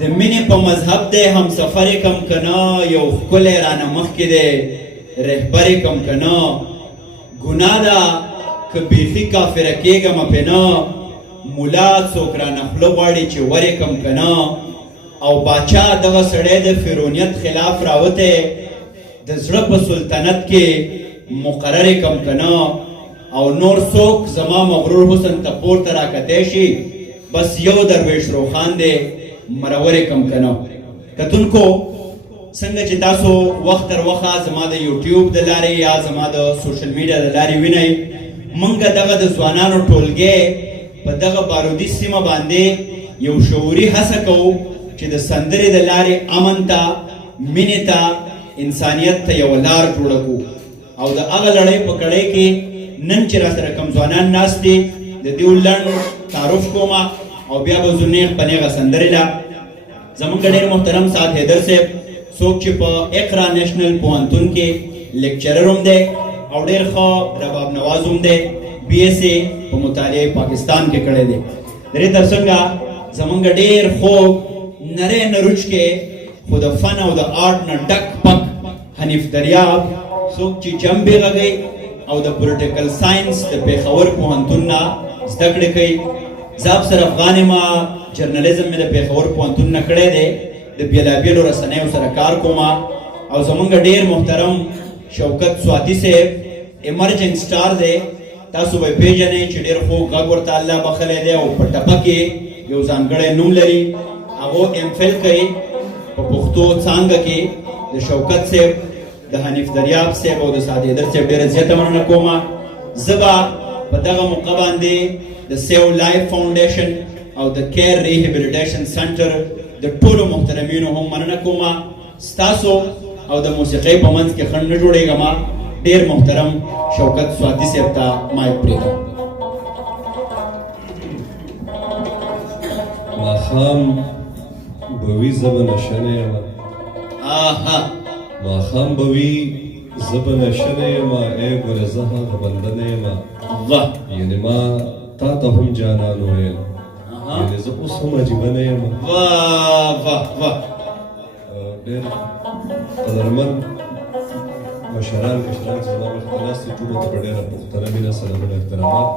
د مینې په مذهب دی همسفر کم کنه یو ښکلی رانه مخکې دی رهبر کم کنه ګناه ده که بیخي کافره کېږم پې نه ملا څوک رانه خوله غواړي چې ورې کم کنه او باچا دغه سړی د فرعونیت خلاف راوتی د زړه په سلطنت کې مقرر کم کنه او نور څوک زما مغرور حسن ته پورته راکتی شي بس یو درویش روخان دی مرور کم کنه کتونکو څنګه چې تاسو وخت تر وخته زما د یوټیوب د لارې یا زما د سوشل میډیا د لارې وینئ موږ دغه د ځوانانو ټولګی په دغه بارودي سیمه باندې یو شعوري هڅه کوو چې د سندرې د لارې امن ته مینې ته انسانیت ته یوه لار جوړه کړو او د هغه لړۍ په کړۍ کې نن چې راسره کوم ځوانان ناست دي د دې لنډ تعارف کومه او بیا به ځو نیغ په نیغه سندرې له زموږ ډېر محترم سعد حیدر صاحب څوک چې په اقرا نیشنل پوهنتون کې لیکچرر هم دی او ډېر ښه رباب نواز هم دی بی ایس ای په مطالعه پاکستان کې کړی دی د دې تر څنګه زموږ ډېر خوږ نری نروچ کې خو د فن او د آرټ نه ډک پک حنیف دریاب څوک چې جنبې غږی او د پولیټیکل ساینس د پېښور پوهنتون نه زده کړې کوي زه افسر افغان یم جرنالیزم مې د پېښور پوهنتون نه کړی دی د بېلابېلو رسنیو سره کار کوم او زموږ ډېر محترم شوکت سواتی صاحب ایمرجنګ سټار دی تاسو به پیژنئ چې ډېر خوږ غږ ورته الله بخلی دی او په ټپه کې یو ځانګړی نوم لري هغه ایم فل کوي په پښتو څانګه کې د شوکت صاحب د حنیف دریاب صاحب او د سعد حیدر صاحب ډېره زیاته مننه کوم زه به په دغه موقع باندې د سیو لایف فاونډیشن او د کیر ریهیبلیټیشن سنټر د ټولو محترمینو هم مننه کوم ستاسو او د موسیقۍ په منځ کې خنډ نه جوړېږم ډېر محترم شوکت سواتی صاحب ته مایک پرېږدم ماښام به وي زه به نشنه یم ماښام به وي زه به نشنه یم ای ګورې زه د بنده نه یم یعنې ما تا ته هم جانان ویل یعنې زه اوس هم عجیبه نه یم ډېر قدرمن مشران کشران چې زما مخې ته ناست دي ټولو ته په ډېره پښتنه مینه سلامونه احترامات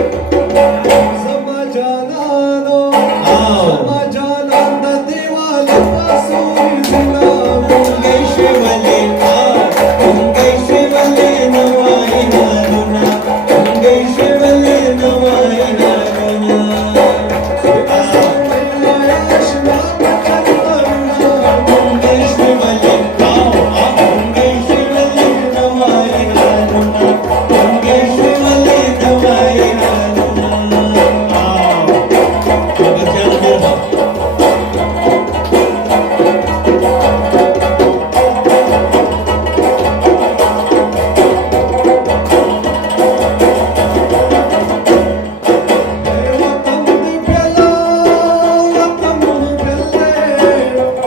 Zama janano, Ao. zama jananda diwali pasuri zilam. Gungai Shivale, Gungai Shivale, Nawai Naruna, Gungai Shivale, Nawai Naruna. Gungai Shivale, Gungai Shivale, Nawai Naruna, Gungai Shivale, Nawai Naruna. Bachana Dirba. वतन में पल गए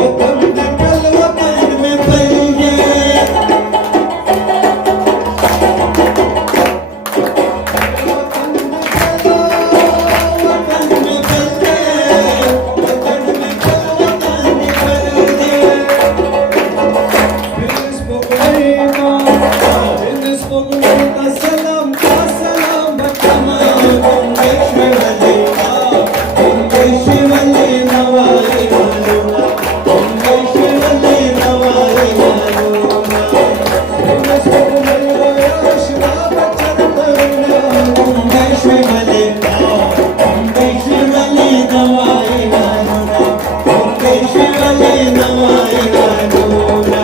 वतन में पल गए वतन में पल गए Gungai Shivale, Gungai Shivale, Nawai Naruna, Gungai Shivale, Nawai Naruna. Gungai Shivale, Gungai Shivale, Nawai Naruna, Gungai Shivale, Nawai Naruna.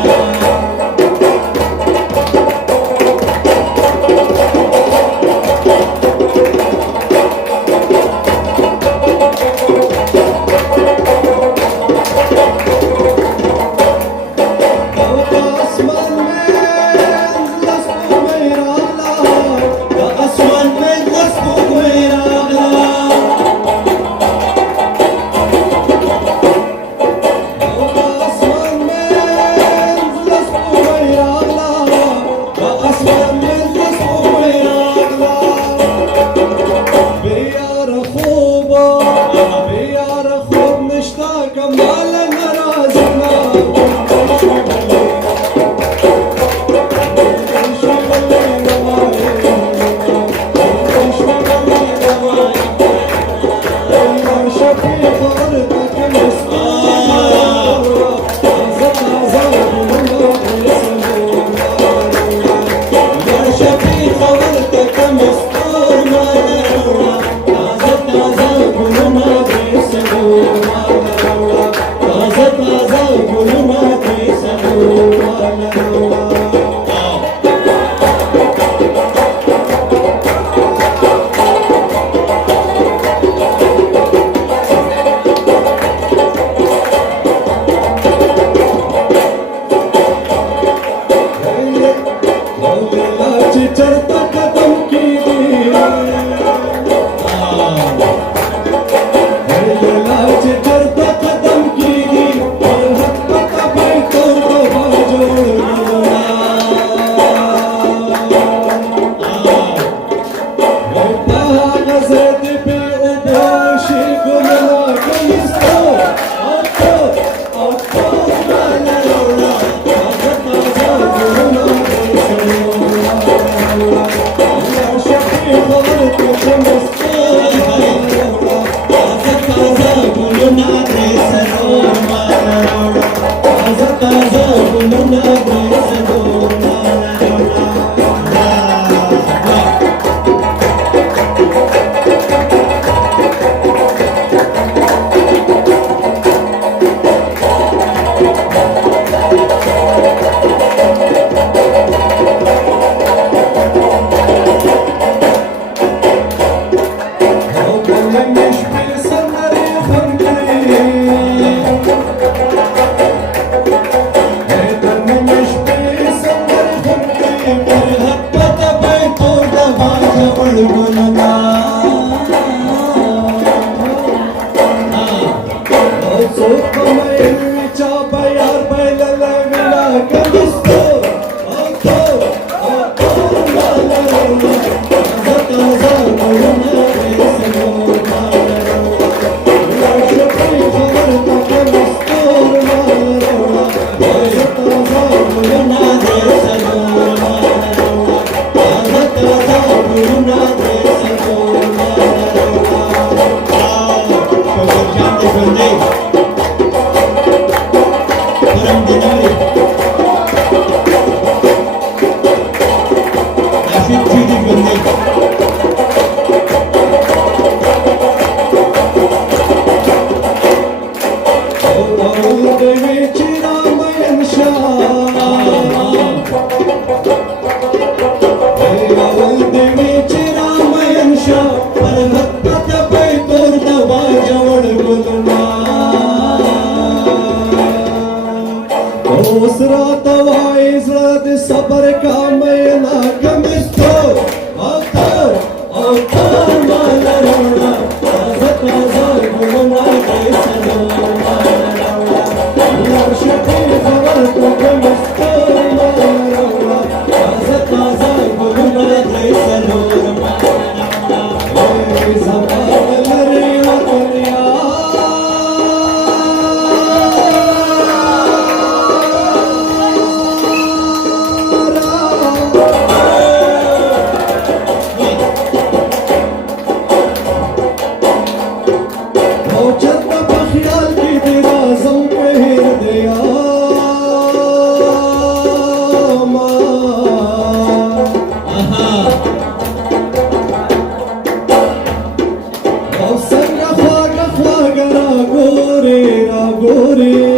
आसमान में लस्को मेरा परहत पत पे तोर दवा जवड़ गुलना दूसरा तवा इज्जत सबर का मैना कमिस्तो औतर औतर माला रोड़ा आज़त आज़ाद गुलना कैसा लोड़ा शफी खबर को कमिस्तो माला रोड़ा आज़त आज़ाद गुलना कैसा लोड़ा ज़बान लरिया दुनिया गोरे